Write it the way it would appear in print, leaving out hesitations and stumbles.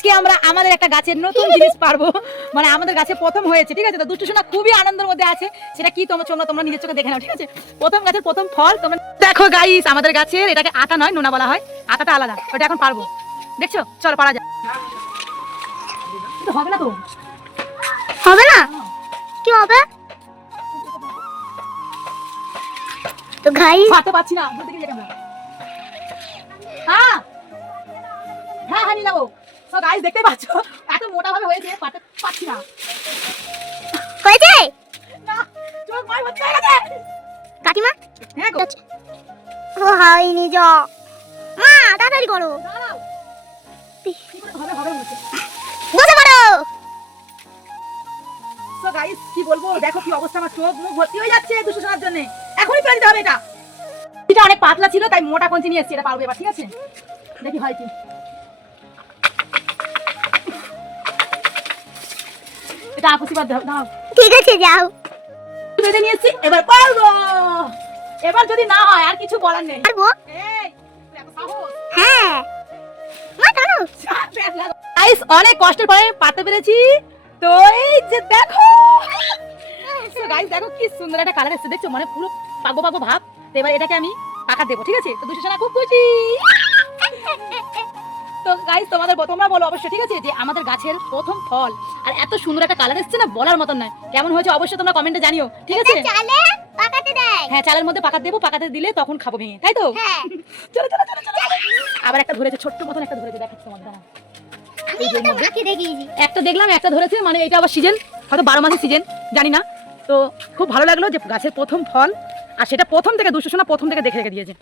আজকে আমরা আমাদের একটা গাছের নতুন জিনিস পারবো, মানে আমাদের গাছে প্রথম হয়েছে, ঠিক আছে? তো দুষ্টু সোনা খুবই আনন্দের মধ্যে আছে, সেটা কি তোমরা নিজের চোখে দেখে নাও, ঠিক আছে? প্রথম গাছের প্রথম ফল তোমরা দেখো গাইস, আমাদের গাছের এটাকে আতা নয় নোনা বলা হয়, আতাটা আলাদা, ওটা এখন পারবো, দেখছো? চলো পারা যাক। হবে না তো, হবে না, কি হবে? তো গাইস পারতে পারছি না, বলতে গেলে আমরা হ্যাঁ হ্যাঁ হ্যাঁ নিলাম। তো গাইস দেখতেই পাচ্ছ এত মোটা ভাবে হয়েছে, পারতে পারছি না। হয়েছে না চোখ মার হচ্ছে গেছে কাকিমা। হ্যাঁ গো ও হয়নি যা মা, তাড়াতাড়ি করো, দাঁড়াও, কি করে হবে হবে বলছে। বসে পড়ো। তো গাইস কি বলবো, দেখো কি অবস্থা, আমার চোখ মুখ ভর্তি হয়ে যাচ্ছে দুশো শোনার জন্য। এখনই পেরে দিতে হবে এটা, এটা অনেক পাতলা ছিল তাই মোটা কঞ্চি নিয়ে এসেছি, এটা পারবো এবার, ঠিক আছে? দেখি হয় কি। এটা আপুসি বাদ দাও, দাও ঠিক আছে যাও, বেঁধে নিয়ে এসেছি, এবার পারবো। এবার যদি না হয় আর কিছু বলার নেই। পারবো। এই এত সাহস। হ্যাঁ মা টানো। গাইস অনেক কষ্টের পরে পাতে পেরেছি, তো এই যে দেখো গাইস, দেখো কি সুন্দর একটা কালার এসেছে, দেখছো? মানে পুরো পাগো পাগো ভাব। তো এবার এটাকে আমি পাকা দেবো, ঠিক আছে? তো দুশো সোনা খুব খুশি। তো গাইস তোমরা বলো অবশ্যই, ঠিক আছে, যে আমাদের গাছের প্রথম ফল আর এত সুন্দর একটা কালার এসেছে না, বলার মতন নয়। কেমন হয়েছে অবশ্যই তোমরা কমেন্টে জানিও, ঠিক আছে? চালে পাকাতে দেয়। হ্যাঁ চালের মধ্যে পাকা দেবো, পাকাতে দিলে তখন খাবো ভেঙে, তাই তো? হ্যাঁ চলো চলো চলো চলো। আবার একটা ধরেছে, ছোট্ট মতন একটা ধরেছে, দেখাচ্ছি তোমাদের, দাঁড়াও। আমি তো মাকে দেখিয়েছি। একটা দেখলাম, একটা ধরেছে, মানে এটা আবার সিজন, হয়তো 12 মাসের সিজন, জানি না। তো খুব ভালো লাগলো যে গাছের প্রথম ফল, আর সেটা প্রথম থেকে দুশো সোনা প্রথম থেকে দেখে রেখে দিয়েছে।